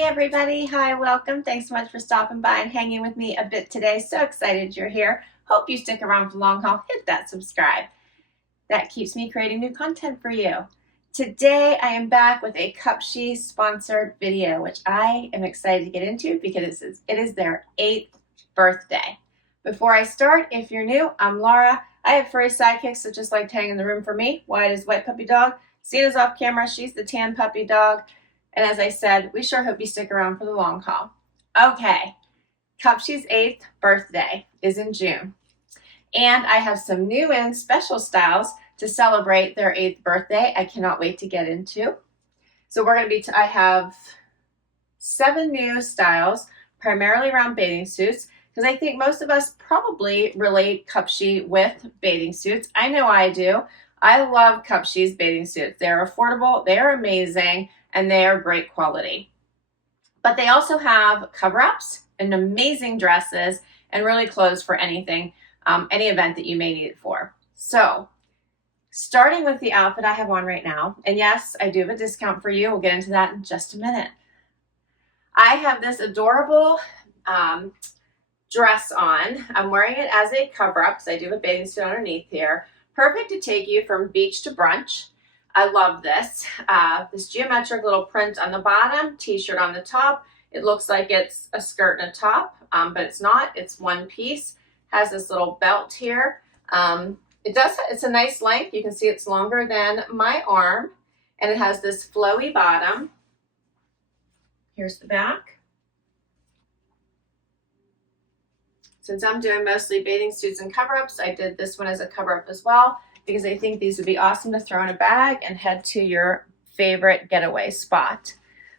Hey everybody, hi, welcome. Thanks so much for stopping by and hanging with me a bit today. So excited you're here. Hope you stick around for the long haul. Hit that subscribe. That keeps me creating new content for you. Today I am back with a Cupshe sponsored video, which I am excited to get into because it is their 8th birthday. Before I start, if you're new, I'm Laura. I have furry sidekicks that just like to hang in the room for me. White is white puppy dog. Cena's off camera. She's the tan puppy dog. And as I said, we sure hope you stick around for the long haul. Okay, Cupshe's 8th birthday is in June. And I have some new and special styles to celebrate their 8th birthday. I cannot wait to get into. So we're going to be, I have 7 new styles, primarily around bathing suits, because I think most of us probably relate Cupshe with bathing suits. I know I do. I love Cupshe's bathing suits. They're affordable, they're amazing, and they are great quality. But they also have cover-ups and amazing dresses and really clothes for anything, any event that you may need it for. So starting with the outfit I have on right now, and yes, I do have a discount for you. We'll get into that in just a minute. I have this adorable dress on. I'm wearing it as a cover-up because I do have a bathing suit underneath here. Perfect to take you from beach to brunch. I love this. This geometric little print on the bottom, t-shirt on the top. It looks like it's a skirt and a top, but it's not. It's one piece. Has this little belt here. It's a nice length. You can see it's longer than my arm, and it has this flowy bottom. Here's the back. Since I'm doing mostly bathing suits and cover-ups, I did this one as a cover-up as well, because I think these would be awesome to throw in a bag and head to your favorite getaway spot.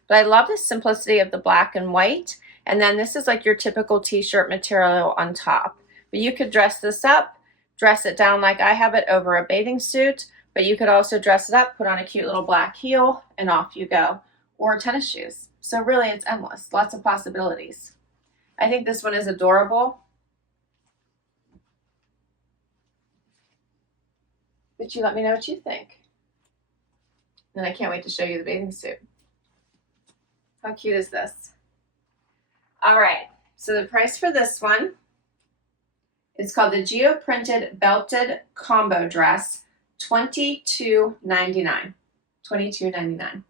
But I love the simplicity of the black and white. And then this is like your typical t-shirt material on top. But you could dress this up, dress it down like I have it over a bathing suit, but you could also dress it up, put on a cute little black heel, and off you go. Or tennis shoes. So really it's endless, lots of possibilities. I think this one is adorable. But you let me know what you think. And I can't wait to show you the bathing suit. How cute is this? All right, so the price for this one is called the Geo Printed Belted Combo Dress, $22.99. $22.99.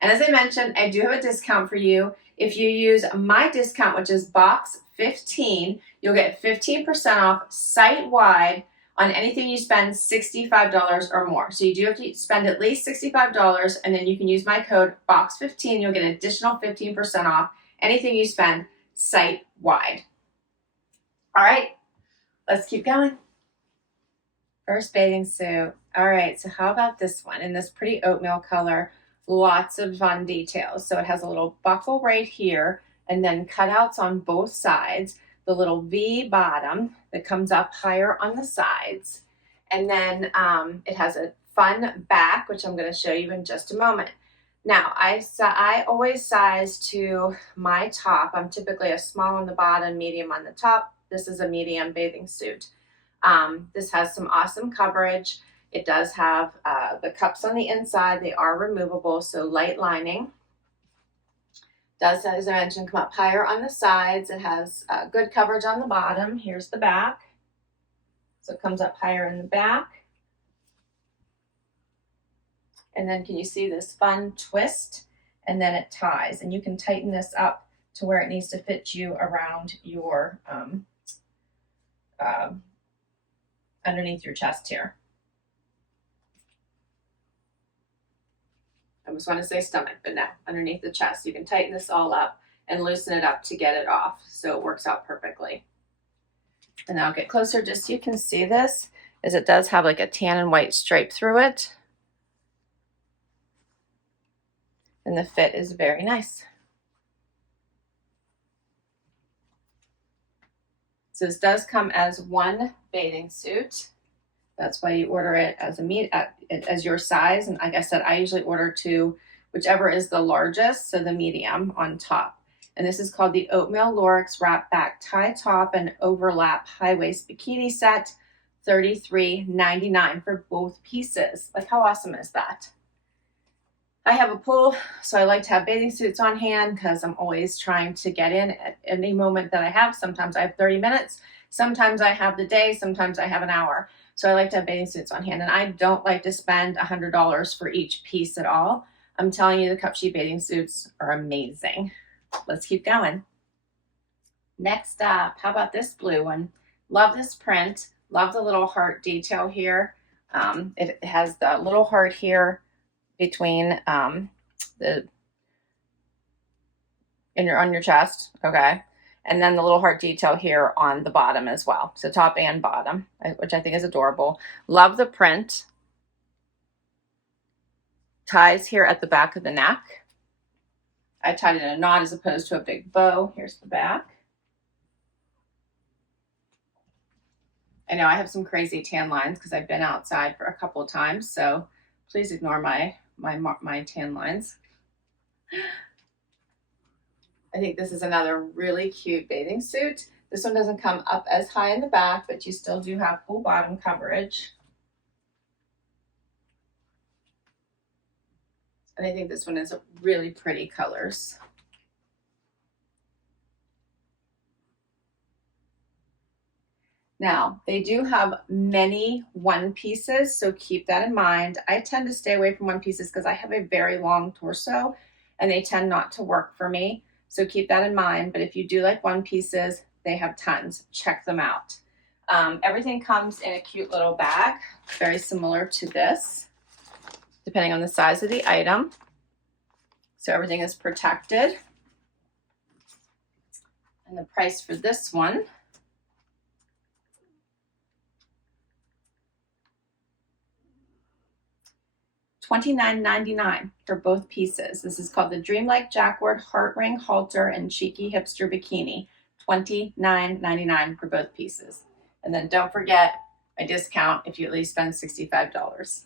And as I mentioned, I do have a discount for you. If you use my discount, which is box 15, you'll get 15% off site-wide on anything you spend $65 or more. So you do have to spend at least $65, and then you can use my code BOX15. You'll get an additional 15% off anything you spend site-wide. All right, let's keep going. First bathing suit. All right, so how about this one in this pretty oatmeal color? Lots of fun details. So it has a little buckle right here, and then cutouts on both sides. The little V bottom that comes up higher on the sides. And then it has a fun back, which I'm going to show you in just a moment. Now, I always size to my top. I'm typically a small on the bottom, medium on the top. This is a medium bathing suit. This has some awesome coverage. It does have the cups on the inside. They are removable, so light lining. Does, as I mentioned, come up higher on the sides. It has good coverage on the bottom. Here's the back. So it comes up higher in the back. And then can you see this fun twist? And then it ties. And you can tighten this up to where it needs to fit you around your, underneath your chest here. I almost want to say stomach, but no, underneath the chest. You can tighten this all up and loosen it up to get it off, so it works out perfectly. And I'll get closer just so you can see this, as it does have like a tan and white stripe through it. And the fit is very nice. So this does come as one bathing suit. That's why you order it as your size. And like I said, I usually order to whichever is the largest, so the medium on top. And this is called the Oatmeal Lorix Wrap Back Tie Top and Overlap High Waist Bikini Set, $33.99 for both pieces. Like, how awesome is that? And then you can see this fun twist, and then it ties. And you can tighten this up to where it needs to fit you around your, underneath your chest here. And then can you see this fun twist? And then it ties. And you can tighten this all up and loosen it up to get it off, so it works out perfectly. And I'll get closer just so you can see this, as it does have like a tan and white stripe through it. And the fit is very nice. So this does come as one bathing suit. That's why you order to whichever is the largest, so the medium on top. And this is called the Oatmeal Lorix Wrap Back Tie Top and Overlap High Waist Bikini Set, $33.99. I have a pool, so I like to have bathing suits on hand because I'm always trying to get in at any moment that I have. Sometimes I have 30 minutes, sometimes I have the day, sometimes I have an hour. So I like to have bathing suits on hand, and I don't like to spend $100 for each piece at all. I'm telling you, the Cupshe bathing suits are amazing. Let's keep going. Next up, how about this blue one? Love this print. Love the little heart detail here. It has the little heart here between the on your chest, okay, and then the little heart detail here on the bottom as well. So top and bottom, which I think is adorable. Love the print. Ties here at the back of the neck. I tied it in a knot as opposed to a big bow. Here's the back. I know I have some crazy tan lines because I've been outside for a couple of times, so please ignore my tan lines. I think this is another really cute bathing suit. This one doesn't come up as high in the back, but you still do have full bottom coverage. And I think this one is really pretty colors. Now, they do have many one pieces, so keep that in mind. I tend to stay away from one pieces because I have a very long torso and they tend not to work for me. So keep that in mind. But if you do like one pieces, they have tons. Check them out. Everything comes in a cute little bag, very similar to this, depending on the size of the item. So everything is protected. And the price for this one $29.99 for both pieces. This is called the Dreamlike Jacquard Heart Ring Halter and Cheeky Hipster Bikini. $29.99 for both pieces. And then don't forget a discount if you at least spend $65.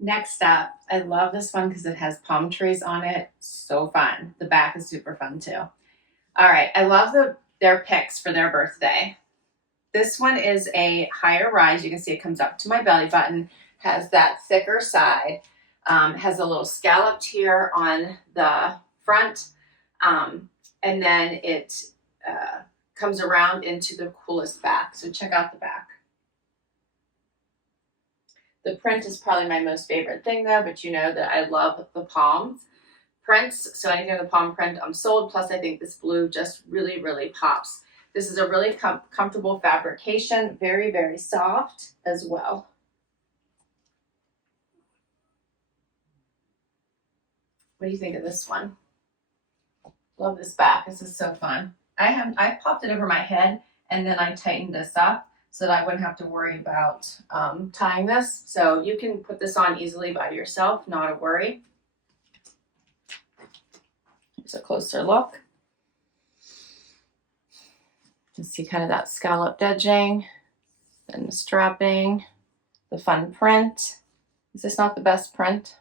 Next up, I love this one because it has palm trees on it. So fun. The back is super fun too. All right, I love their picks for their birthday. This one is a higher rise. You can see it comes up to my belly button. Has that thicker side, has a little scalloped here on the front, and then it comes around into the coolest back. So check out the back. The print is probably my most favorite thing though, but you know that I love the palm prints. So anything with the palm print, I'm sold. Plus I think this blue just really, really pops. This is a really comfortable fabrication, very, very soft as well. What do you think of this one? Love this back. This is so fun. I popped it over my head and then I tightened this up so that I wouldn't have to worry about tying this. So you can put this on easily by yourself, not a worry. Here's a closer look. You can see kind of that scalloped edging and the strapping, the fun print. Is this not the best print?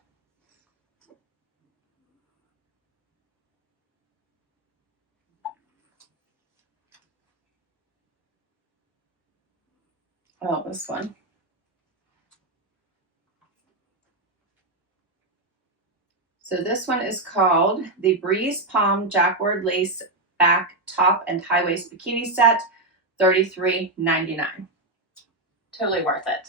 Oh, this one. So this one is called the Breeze Palm Jacquard Lace Back Top and High Waist Bikini Set, $33.99. Totally worth it.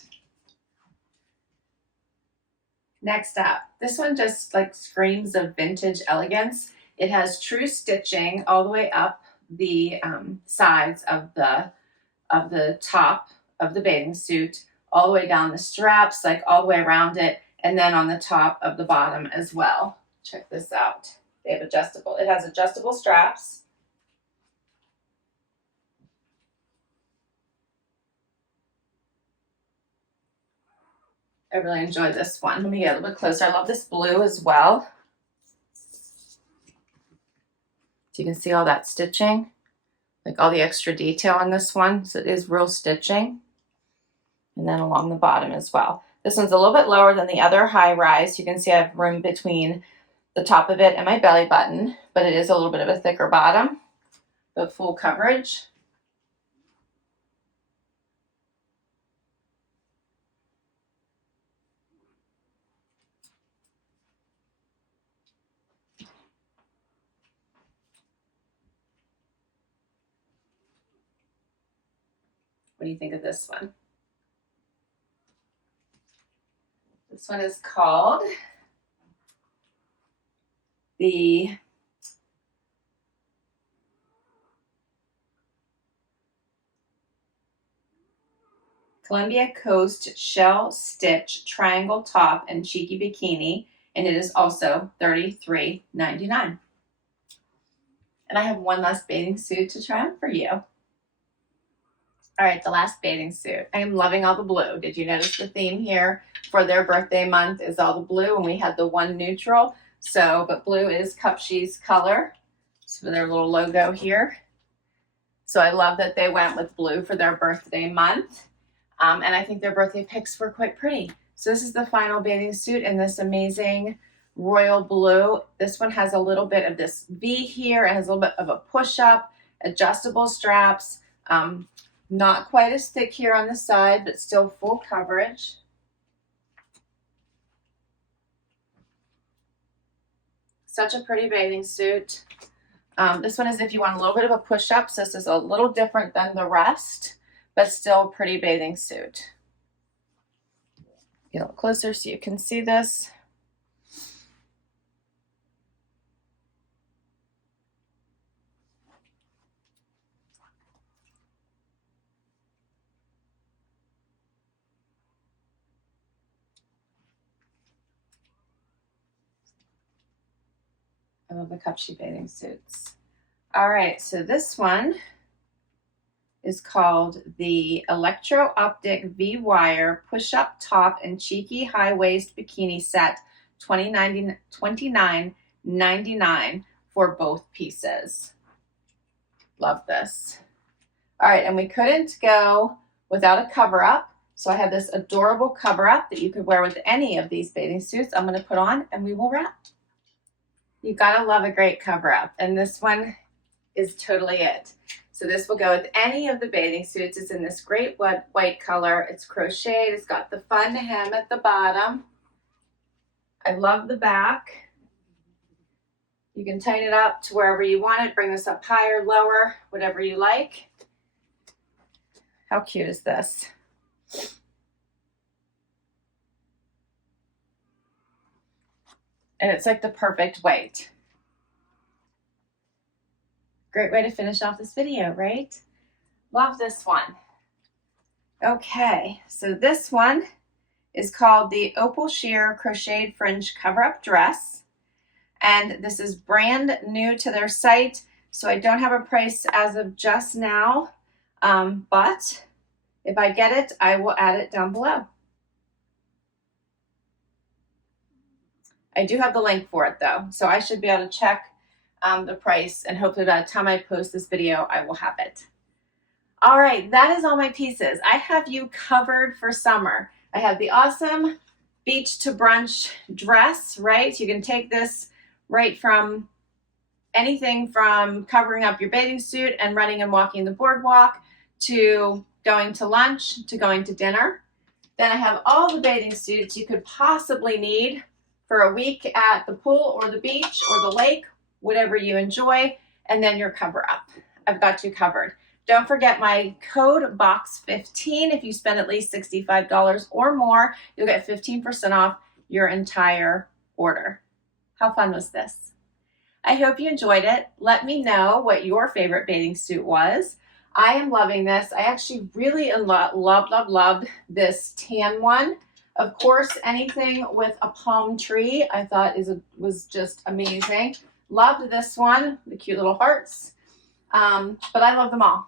Next up, this one just like screams of vintage elegance. It has true stitching all the way up the sides of the top of the bathing suit, all the way down the straps, like all the way around it, and then on the top of the bottom as well. Check this out. They have adjustable. It has adjustable straps. I really enjoy this one. Let me get a little bit closer. I love this blue as well. So you can see all that stitching, like all the extra detail on this one. So it is real stitching. And then along the bottom as well. This one's a little bit lower than the other high rise. You can see I have room between the top of it and my belly button, but it is a little bit of a thicker bottom, but full coverage. What do you think of this one? This one is called the Columbia Coast Shell Stitch Triangle Top and Cheeky Bikini, and it is also $33.99. And I have one last bathing suit to try on for you. All right, the last bathing suit. I am loving all the blue. Did you notice the theme here for their birthday month is all the blue, and we had the one neutral. So, but blue is Cupshe's color. So their little logo here. So I love that they went with blue for their birthday month. And I think their birthday pics were quite pretty. So this is the final bathing suit in this amazing royal blue. This one has a little bit of this V here. It has a little bit of a push-up, adjustable straps. Not quite as thick here on the side, but still full coverage. Such a pretty bathing suit. This one is if you want a little bit of a push-up, so this is a little different than the rest, but still a pretty bathing suit. Get a little closer so you can see this. I love the Cupshe bathing suits. All right, so this one is called the Electro Optic V-Wire Push-Up Top and Cheeky High Waist Bikini Set, $29.99 for both pieces. Love this. All right, and we couldn't go without a cover-up, so I have this adorable cover-up that you could wear with any of these bathing suits. I'm going to put on and we will wrap. You gotta love a great cover-up, and this one is totally it. So this will go with any of the bathing suits. It's in this great white color. It's crocheted. It's got the fun hem at the bottom. I love the back. You can tighten it up to wherever you want it. Bring this up higher, lower, whatever you like. How cute is this? And it's like the perfect weight. Great way to finish off this video, right? Love this one. Okay, so this one is called the Opal Sheer Crocheted Fringe Cover-Up Dress. And this is brand new to their site, so I don't have a price as of just now. But if I get it, I will add it down below. I do have the link for it though, so I should be able to check the price, and hopefully by the time I post this video, I will have it. All right, that is all my pieces. I have you covered for summer. I have the awesome beach to brunch dress, right? You can take this right from anything from covering up your bathing suit and running and walking the boardwalk to going to lunch to going to dinner. Then I have all the bathing suits you could possibly need for a week at the pool or the beach or the lake, whatever you enjoy, and then your cover up. I've got you covered. Don't forget my code BOX15. If you spend at least $65 or more, you'll get 15% off your entire order. How fun was this? I hope you enjoyed it. Let me know what your favorite bathing suit was. I am loving this. I actually really love this tan one. Of course, anything with a palm tree I thought was just amazing. Loved this one, the cute little hearts. But I love them all.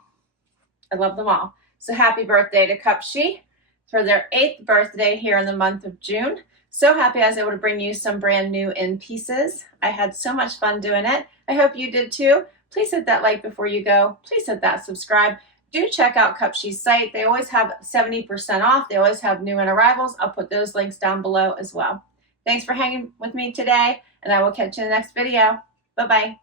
I love them all. So happy birthday to Cupshe for their 8th birthday here in the month of June. So happy I was able to bring you some brand new in pieces. I had so much fun doing it. I hope you did too. Please hit that like before you go. Please hit that subscribe. Do check out Cupshe's site. They always have 70% off. They always have new and arrivals. I'll put those links down below as well. Thanks for hanging with me today, and I will catch you in the next video. Bye-bye.